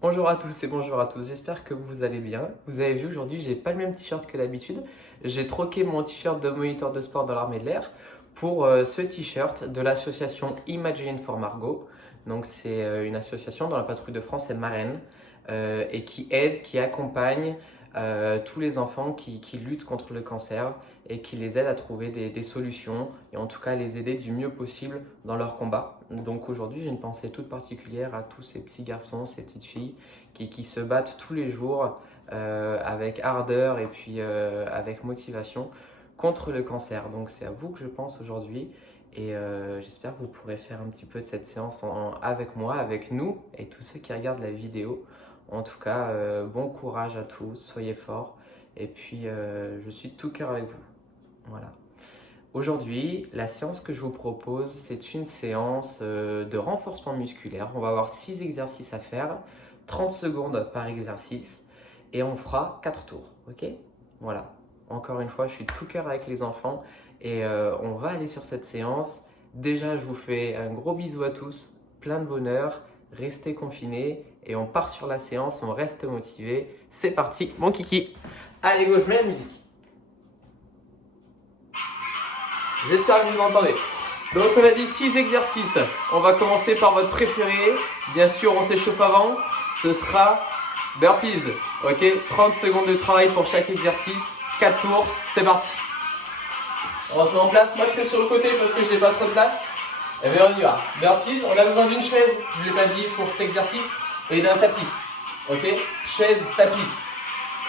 Bonjour à tous et bonjour à tous, j'espère que vous allez bien. Vous avez vu aujourd'hui, j'ai pas le même t-shirt que d'habitude. J'ai troqué mon t-shirt de moniteur de sport dans l'armée de l'air pour ce t-shirt de l'association Imagine for Margot. Donc c'est une association dont la patrouille de France est marraine et qui aide, qui accompagne tous les enfants qui luttent contre le cancer et qui les aide à trouver des solutions et en tout cas les aider du mieux possible dans leur combat. Donc aujourd'hui, j'ai une pensée toute particulière à tous ces petits garçons, ces petites filles qui se battent tous les jours avec ardeur et puis avec motivation contre le cancer. Donc c'est à vous que je pense aujourd'hui et j'espère que vous pourrez faire un petit peu de cette séance avec moi, avec nous et tous ceux qui regardent la vidéo. En tout cas, bon courage à tous, soyez forts et puis je suis de tout cœur avec vous. Voilà. Aujourd'hui, la séance que je vous propose, c'est une séance de renforcement musculaire. On va avoir 6 exercices à faire, 30 secondes par exercice et on fera 4 tours, ok? Voilà. Encore une fois, je suis de tout cœur avec les enfants et on va aller sur cette séance. Déjà, je vous fais un gros bisou à tous, plein de bonheur, restez confinés et on part sur la séance, on reste motivé. C'est parti, mon kiki! Allez, go, je mets la musique. J'espère que vous m'entendez. Donc on a dit 6 exercices. On va commencer par votre préféré. Bien sûr, on s'échauffe avant. Ce sera burpees. Ok, 30 secondes de travail pour chaque exercice. 4 tours, c'est parti. On se met en place. Moi je fais sur le côté parce que je n'ai pas trop de place. Et bien on y va. Burpees, on a besoin d'une chaise, je ne l'ai pas dit pour cet exercice, et d'un tapis. Ok, chaise, tapis.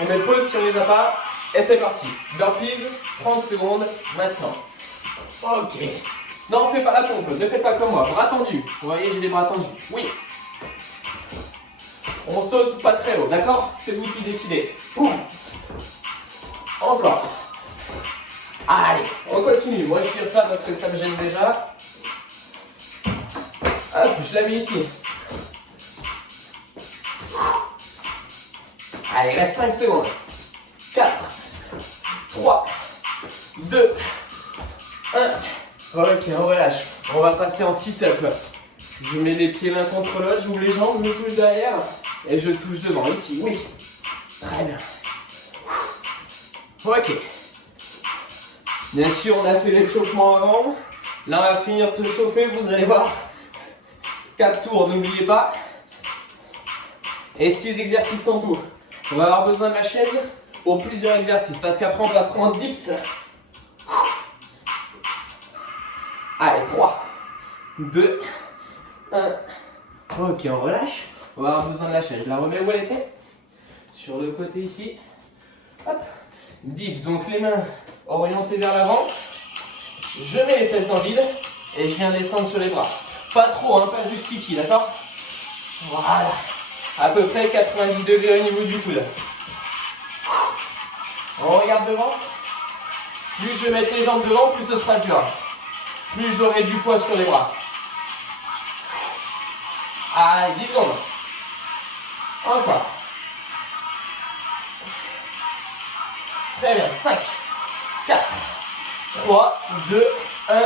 On met pause si on ne les a pas. Et c'est parti. Burpees, 30 secondes maintenant. Ok. Non, fais pas la pompe, ne faites pas comme moi. Bras tendus. Vous voyez, j'ai les bras tendus. Oui. On saute pas très haut, d'accord? C'est vous qui décidez. Encore. Allez, on continue. Moi, je tire ça parce que ça me gêne déjà. Hop, je la mets ici. Allez, il reste 5 secondes. 4, 3, 2, 1. Ok, on relâche. On va passer en sit-up. Je mets les pieds l'un contre l'autre, j'ouvre les jambes, je touche derrière et je touche devant. Ici, oui. Très bien. Ok. Bien sûr, on a fait l'échauffement avant. Là, on va finir de se chauffer, vous allez voir. 4 tours, n'oubliez pas. Et 6 exercices en tout. On va avoir besoin de la chaise pour plusieurs exercices parce qu'après, on passera en dips. Allez, 3, 2, 1. Ok, on relâche. On va avoir besoin de la chaise. Je la remets où elle était. Sur le côté ici. Hop. Dips, donc les mains orientées vers l'avant. Je mets les fesses dans le vide et je viens descendre sur les bras. Pas trop, hein, pas jusqu'ici, d'accord? Voilà. À peu près 90 degrés au niveau du coude. On regarde devant. Plus je vais mettre les jambes devant, plus ce sera dur. Plus j'aurai du poids sur les bras. Allez, 10 secondes. Encore. Très bien, 5, 4, 3, 2, 1,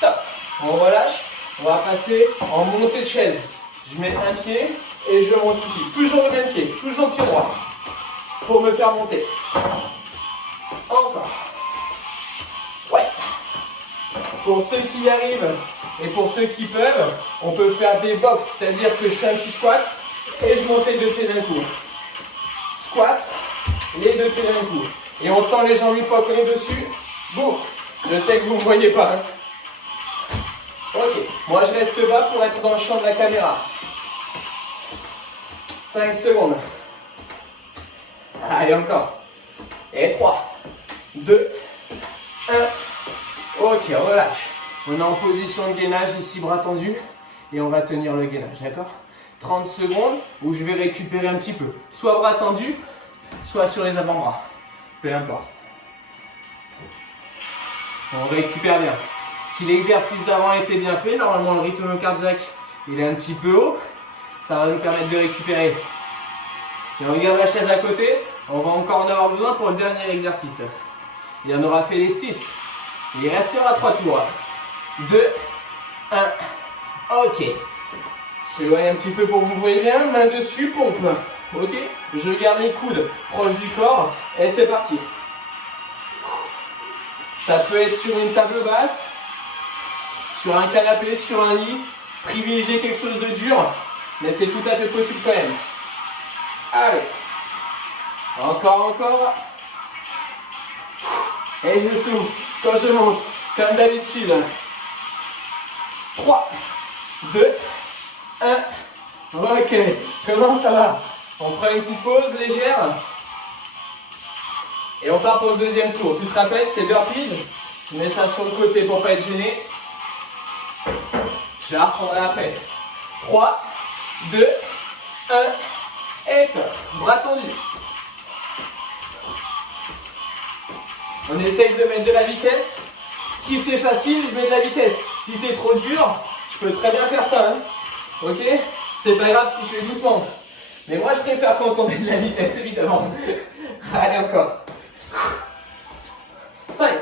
top. On relâche, on va passer en montée de chaise. Je mets un pied et je monte ici. Toujours le même pied, toujours pied droit. Pour me faire monter. Encore. Ouais. Pour ceux qui y arrivent et pour ceux qui peuvent, on peut faire des box, c'est-à-dire que je fais un petit squat et je monte les deux pieds d'un coup. Squat, les deux pieds d'un coup. Et on tend les jambes une fois qu'on est dessus. Boum. Je sais que vous ne me voyez pas. Hein. Ok. Moi, je reste bas pour être dans le champ de la caméra. 5 secondes. Allez, encore. Et 3, 2, 1. Ok, on relâche. On est en position de gainage ici, bras tendus. Et on va tenir le gainage, d'accord? 30 secondes où je vais récupérer un petit peu. Soit bras tendus, soit sur les avant-bras. Peu importe. On récupère bien. Si l'exercice d'avant était bien fait, normalement le rythme cardiaque il est un petit peu haut. Ça va nous permettre de récupérer. Et on regarde la chaise à côté. On va encore en avoir besoin pour le dernier exercice. Il en aura fait les 6. Il restera 3 tours. 2, 1. Ok. J'éloigne un petit peu pour que vous voyez bien. Main dessus, pompe. Ok? Je garde les coudes proches du corps. Et c'est parti. Ça peut être sur une table basse, sur un canapé, sur un lit. Privilégiez quelque chose de dur, mais c'est tout à fait possible quand même. Allez. Encore. Et je souffle quand je monte, comme d'habitude. 3, 2, 1. Ok. Comment ça va? On prend une petite pause légère. Et on part pour le deuxième tour. Tu te rappelles, c'est burpees. Je mets ça sur le côté pour ne pas être gêné. Je la reprendrai après. 3, 2, 1. Et top. Bras tendus. On essaye de mettre de la vitesse. Si c'est facile, je mets de la vitesse. Si c'est trop dur, je peux très bien faire ça. Hein. Ok? C'est pas grave si je fais doucement. Mais moi, je préfère quand on met de la vitesse, évidemment. Allez, encore. 5,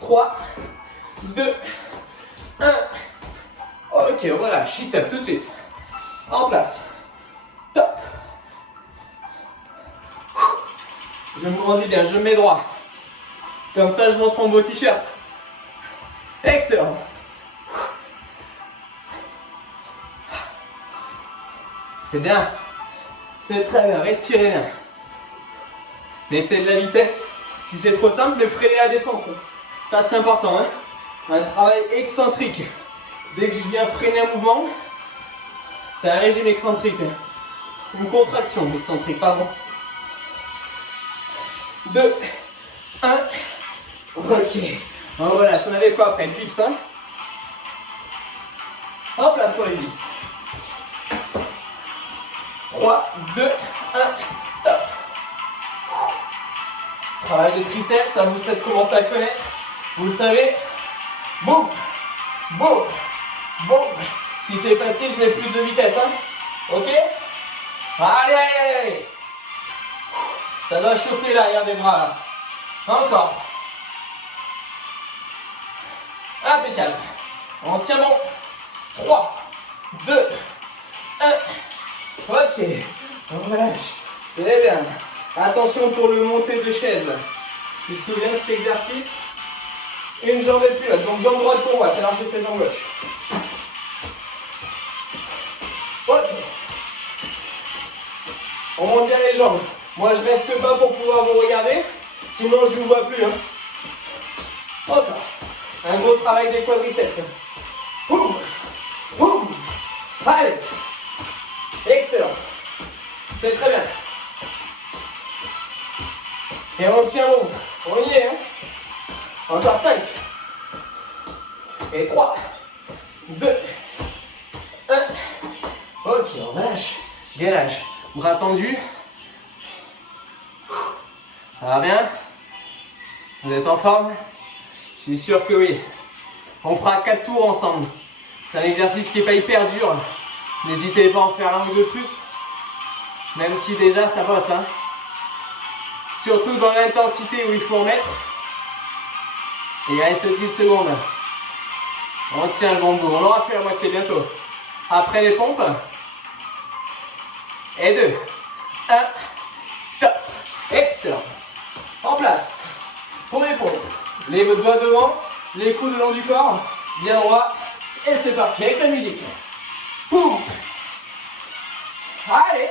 3, 2, 1. Ok, on relâche. Il tape tout de suite. En place. Top. Je me rendis bien, je me mets droit. Comme ça, je montre mon beau t-shirt. Excellent. C'est bien. C'est très bien. Respirez bien. Mettez de la vitesse. Si c'est trop simple, freinez la descente. Ça, c'est important. Hein. Un travail excentrique. Dès que je viens freiner un mouvement, c'est un régime excentrique. Une contraction excentrique, pardon. 2, 1. Ok. On relâche. On avait quoi après? Dips, hein? En place pour les dips. 3, 2, 1. Top. Travail de triceps, ça vous commencez à connaître. Vous le savez. Boum. Boum. Boum. Si c'est facile, je mets plus de vitesse. Hein? Ok? Allez. Ça doit chauffer l'arrière des bras là. Encore. Impeccable. On tient bon. 3, 2, 1. Ok. On relâche. C'est bien. Attention pour le monter de chaise. Tu te souviens de cet exercice? Une jambe est plus haute. Donc jambe droite pour moi. Tout à l'heure j'ai fait jambe gauche. Ok. On monte bien les jambes. Moi je reste bas pour pouvoir vous regarder. Sinon je ne vous vois plus. Hein. Hop. Un gros travail des quadriceps. Boum. Boum. Allez. Excellent. C'est très bien. Et on tient bon. On y est. Hein. Encore 5. Et 3. 2. 1. Ok, on relâche. Gélage. Bras tendus. Ça va bien? Vous êtes en forme? Je suis sûr que oui. On fera 4 tours ensemble. C'est un exercice qui n'est pas hyper dur. N'hésitez pas à en faire un ou deux de plus. Même si déjà ça bosse. Hein. Surtout dans l'intensité où il faut en mettre. Et il reste 10 secondes. On tient le bambou. On aura fait la moitié bientôt. Après les pompes. Et 2. 1. Top. Excellent. En place. Pour les pompes. Les doigts devant. Les coudes le long du corps. Bien droit. Et c'est parti avec la musique. Poum. Allez.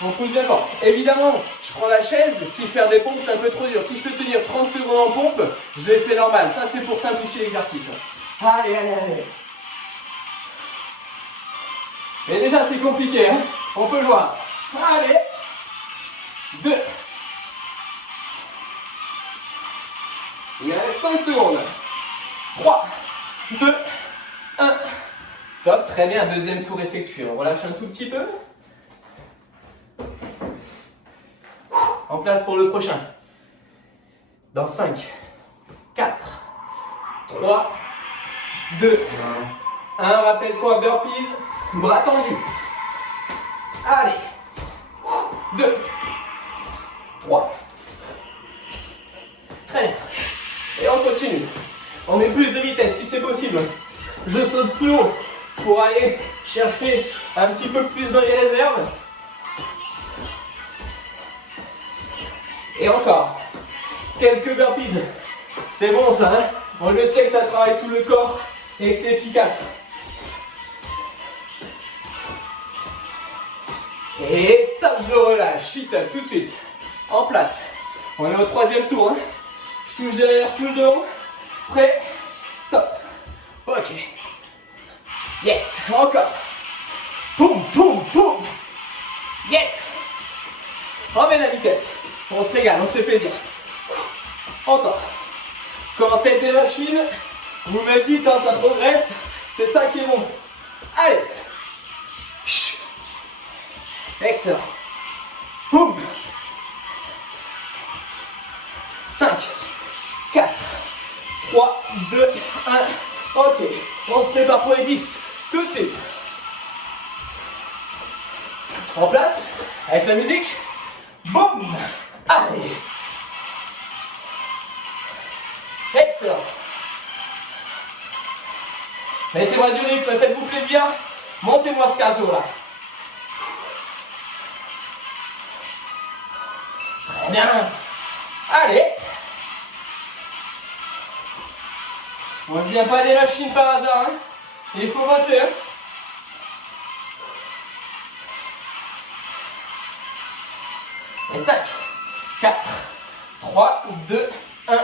On pousse bien fort. Évidemment, je prends la chaise. Si faire des pompes, c'est un peu trop dur. Si je peux tenir 30 secondes en pompe, je les fais normal. Ça, c'est pour simplifier l'exercice. Allez. Et déjà, c'est compliqué. Hein, on peut le voir. Allez. 2. Il reste 5 secondes. 3, 2, 1. Top, très bien. Deuxième tour effectué. On relâche un tout petit peu. En place pour le prochain. Dans 5, 4, 3, 2, 1. Rappelle-toi, burpees. Bras tendus. Allez. 2, 3. Très bien. Et on continue. On met plus de vitesse si c'est possible. je saute plus haut pour aller chercher un petit peu plus dans les réserves. Et encore, quelques burpees. C'est bon ça, hein? On le sait que ça travaille tout le corps et que c'est efficace. Et top, je le relâche. Sit up tout de suite. En place. On est au troisième tour. Hein. Je touche derrière, je touche devant. Prêt? Top. Ok. Yes. Encore. Boum, boum, boum. Yeah. On met la vitesse. On se régale, on se fait plaisir. Encore. Quand c'est des machines, vous me dites quand ça progresse, c'est ça qui est bon. Allez. Chut. Excellent. Boum. 5, 4, 3, 2, 1. Ok. On se prépare pour les dips. Tout de suite. En place. Avec la musique. Boum. Allez. Excellent. Mettez-moi du rythme, faites-vous plaisir. Montez-moi ce cardio là. Très bien. Allez. On ne vient pas des machines par hasard. Hein. Il faut bosser. Hein. Et 5, 4, 3, 2, 1.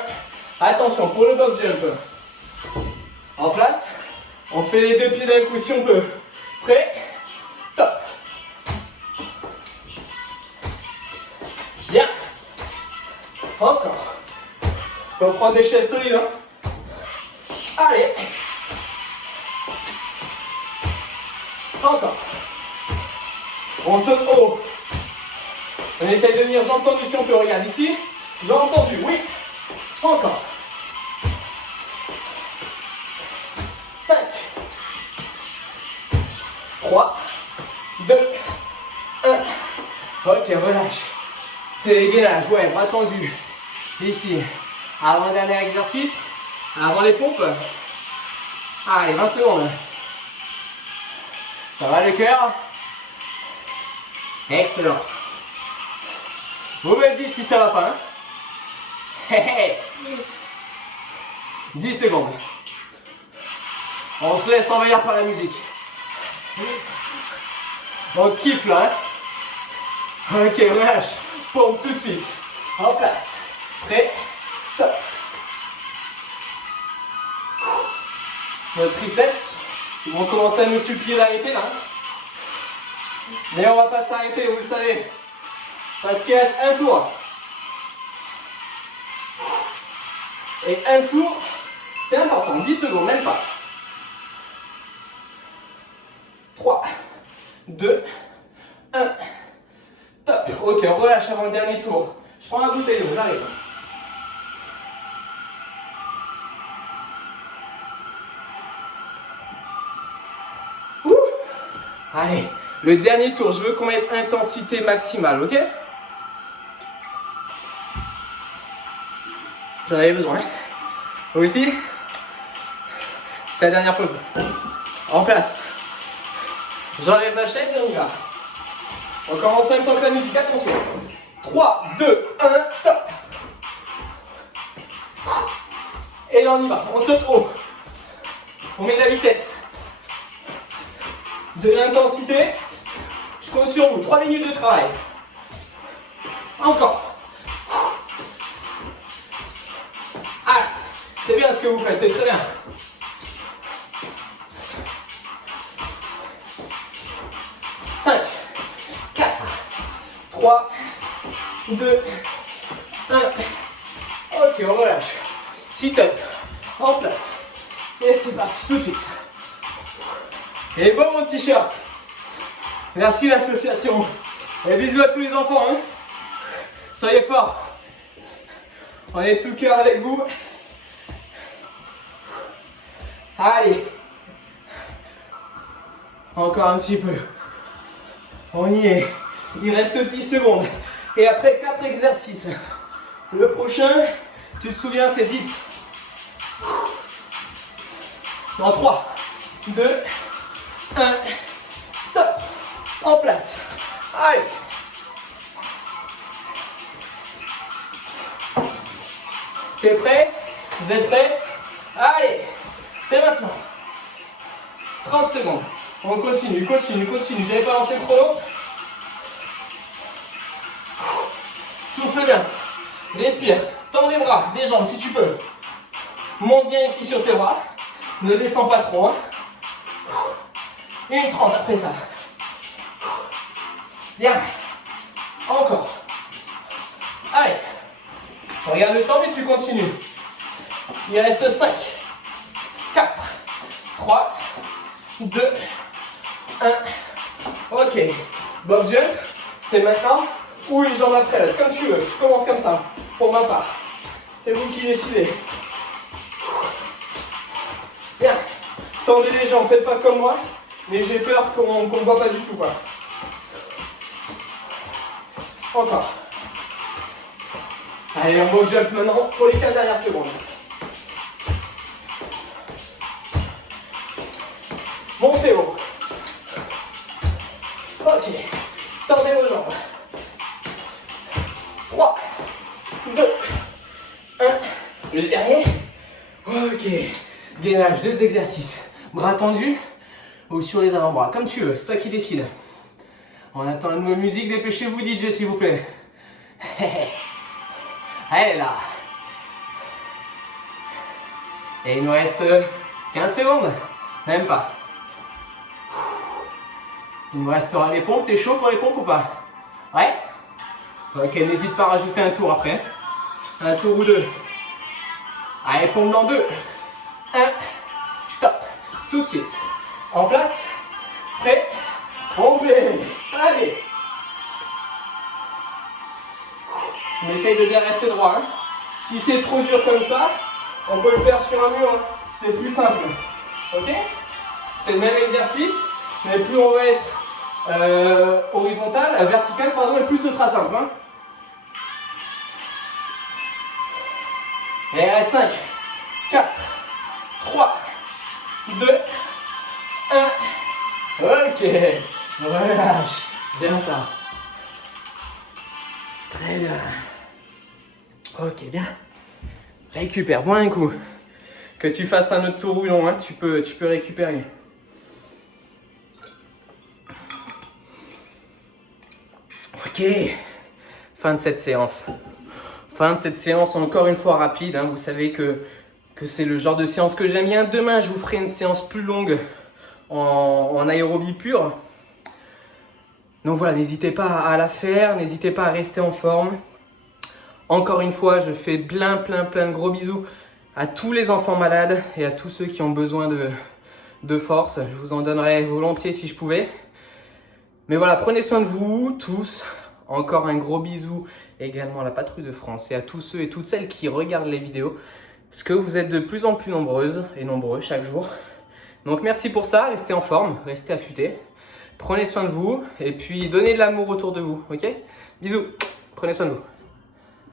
Attention, pour le box jump. En place. On fait les deux pieds d'un coup si on peut. Prêt? Top. Bien. Encore. Faut prendre des chaises solides. Hein. Allez. Encore. On saute haut. On essaye de venir, j'ai entendu si on peut, regarde ici. J'ai entendu, oui. Encore. 5, 3, 2, 1. Ok, relâche. C'est les gainages, ouais, bras tendus. Ici. Avant-dernier exercice. Avant les pompes. Allez, 20 secondes. Ça va le cœur? Excellent. Vous me dites si ça va pas, hein? Hey, hey. 10 secondes. On se laisse envahir par la musique. On kiffe là, hein? Ok, relâche. Pompe tout de suite. En place. Prêt? Top. Nos triceps, ils vont commencer à nous supplier d'arrêter là. Mais on va pas s'arrêter, vous le savez. Parce qu'il reste un tour. Et un tour, c'est important. 10 secondes, même pas. 3, 2, 1. Top. Ok, on relâche avant le dernier tour. Je prends la bouteille d'eau, j'arrive. Ouh. Allez, le dernier tour, je veux qu'on mette intensité maximale, ok? J'en avais besoin. Vous aussi? C'est la dernière pause. En place. J'enlève la chaise et on y va. On commence en même temps que la musique, attention. 3, 2, 1, top. Et là on y va, on saute haut. On met de la vitesse. De l'intensité. Je compte sur vous, 3 minutes de travail. Encore. Ah, c'est bien ce que vous faites, c'est très bien. Cinq, 4, 3, 2, 1. Ok, on relâche. Sit up. En place. Et c'est parti tout de suite. Et bon mon t-shirt. Merci l'association. Et bisous à tous les enfants. Hein. Soyez forts. On est de tout cœur avec vous. Allez. Encore un petit peu. On y est. Il reste 10 secondes. Et après 4 exercices. Le prochain, tu te souviens, c'est dips. Dans 3, 2, 1, top. En place. Allez. T'es prêt? Vous êtes prêts? Allez, c'est maintenant. 30 secondes. On continue, continue, continue. J'avais pas lancé le chrono. Souffle bien. Respire. Tends les bras, les jambes si tu peux. Monte bien ici sur tes bras. Ne descends pas trop. Hein. Une 30 après ça. Bien. Encore. Allez. Je regarde le temps mais tu continues. Il reste 5, 4, 3, 2, 1. Ok. Box jump, c'est maintenant ou une jambe après l'autre, comme tu veux. Je commence comme ça, pour ma part. C'est vous qui décidez. Bien. Tendez les jambes, faites pas comme moi, mais j'ai peur qu'on ne voit pas du tout, quoi. Encore. Allez, on box jump maintenant pour les 15 dernières secondes. Montez haut. Ok. Tendez vos jambes. 3, 2, 1. Le dernier. Ok. Gainage, 2 exercices. Bras tendus ou sur les avant-bras, comme tu veux, c'est toi qui décides. On attend la nouvelle musique, dépêchez-vous DJ s'il vous plaît. Allez là. Et il nous reste 15 secondes. Même pas. Il me restera les pompes. T'es chaud pour les pompes ou pas? Ouais? Ok, n'hésite pas à rajouter un tour après. Un tour ou deux. Allez, pompe dans 2. 1. Top. Tout de suite. En place. Prêt. Pompez. Allez. On essaye de bien rester droit. Hein. Si c'est trop dur comme ça, on peut le faire sur un mur. Hein. C'est plus simple. Ok? C'est le même exercice, mais plus on va être horizontal, vertical, pardon, et plus ce sera simple. Hein. Et il reste 5, 4, 3, 2, 1. Ok. Relâche. Bien ça. Très bien. Ok, bien. Récupère, bois un coup. Que tu fasses un autre tour ou non, hein, tu peux récupérer. Ok. Fin de cette séance. Fin de cette séance encore une fois rapide. Hein. Vous savez que c'est le genre de séance que j'aime bien. Demain, je vous ferai une séance plus longue en aérobie pure. Donc voilà, n'hésitez pas à la faire, n'hésitez pas à rester en forme. Encore une fois, je fais plein de gros bisous à tous les enfants malades et à tous ceux qui ont besoin de force. Je vous en donnerais volontiers si je pouvais. Mais voilà, prenez soin de vous tous. Encore un gros bisou également à la Patrouille de France et à tous ceux et toutes celles qui regardent les vidéos. Parce que vous êtes de plus en plus nombreuses et nombreux chaque jour. Donc merci pour ça, restez en forme, restez affûtés. Prenez soin de vous et puis donnez de l'amour autour de vous, ok? Bisous, prenez soin de vous.